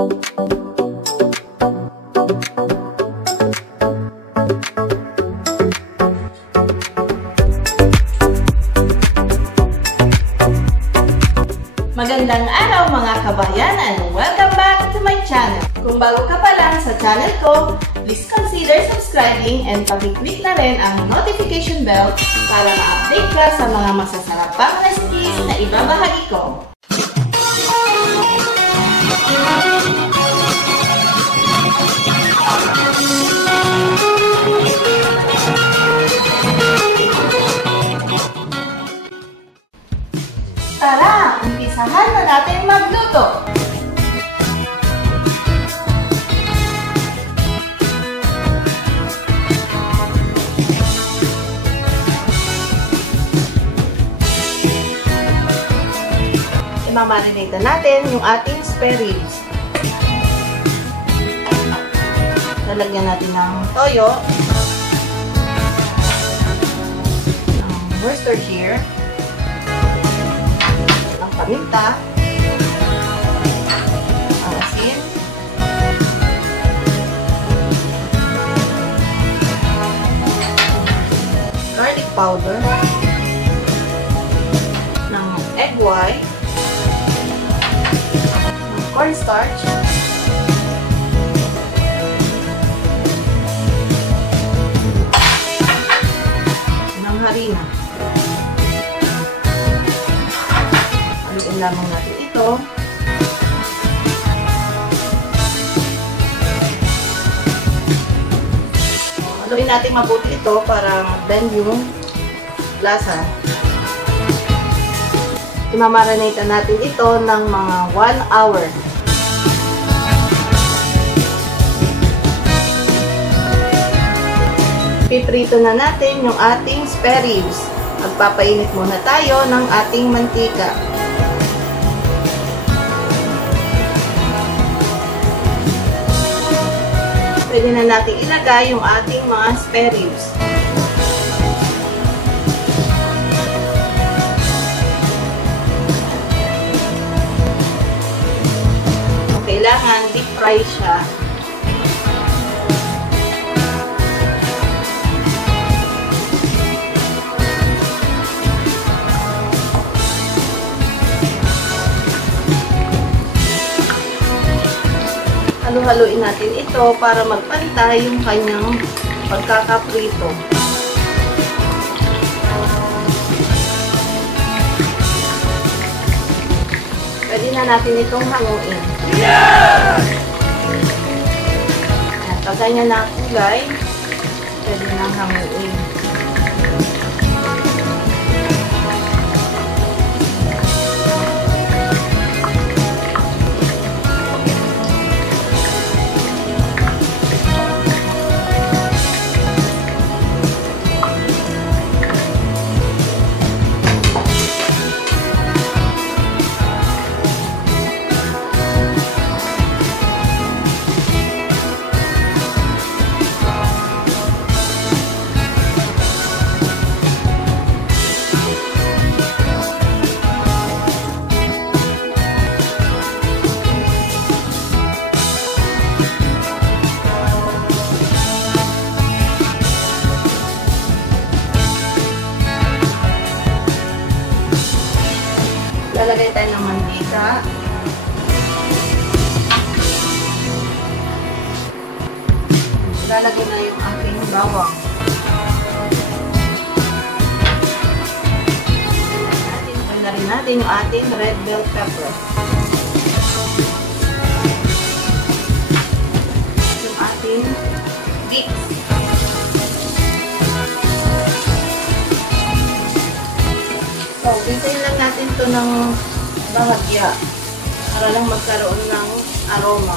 Magandang araw mga kabayan and welcome back to my channel. Kung bago ka pa lang sa channel ko, please consider subscribing and paki-click na rin ang notification bell para ma-update ka sa mga masasarapang recipes na ibabahagi ko. Tara, umpisahan na natin magluto! Imamarinate natin yung ating spare ribs. Lalagyan natin ng toyo, ng Worcestershire, paminta, ang asin, garlic powder, ng egg white, ng cornstarch, ng harina. Haluin lamang natin ito. Haluin natin mabuti ito para mag-blend yung lasa. Imamarinate natin ito ng mga 1 hour. Piprito na natin yung ating spare ribs. Magpapainit muna tayo ng ating mantika. Pwede na natin ilagay yung ating mga spare ribs. Kailangan deep fry siya. Halu-haluin natin ito para magpantay yung kanyang pagkakaprito. Pwede na natin itong hanguin. Yeah! Pag ganyan na kulay, pwede na hanguin. Lalagay tayo ng mantika. Lalagay na yung aking bawang. Pwede na rin natin yung ating red bell pepper. Yung ating leeks. So, bintayin lang natin ito ng bahagya para lang magkaroon ng aroma.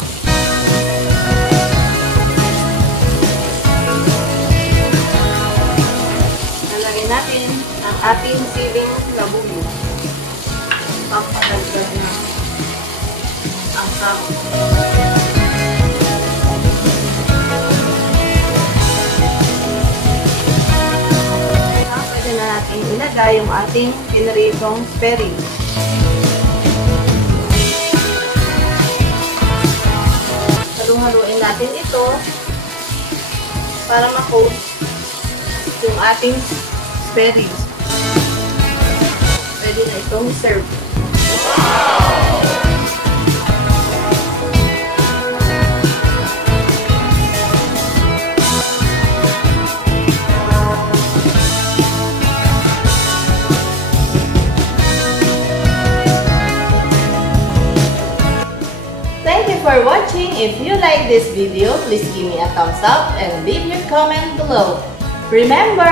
Lalagyan natin ang ating siling labuyo. Papadagdag na ang kapo. Pwede na natin ilagay yung ating pinaritong spare ribs. natin ito para ma-coat yung ating spreading. Pwede na itong serve. Thank you for watching. If you like this video, please give me a thumbs up and leave your comment below. Remember,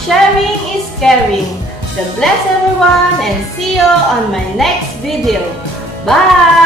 sharing is caring. God bless everyone and see you on my next video. Bye!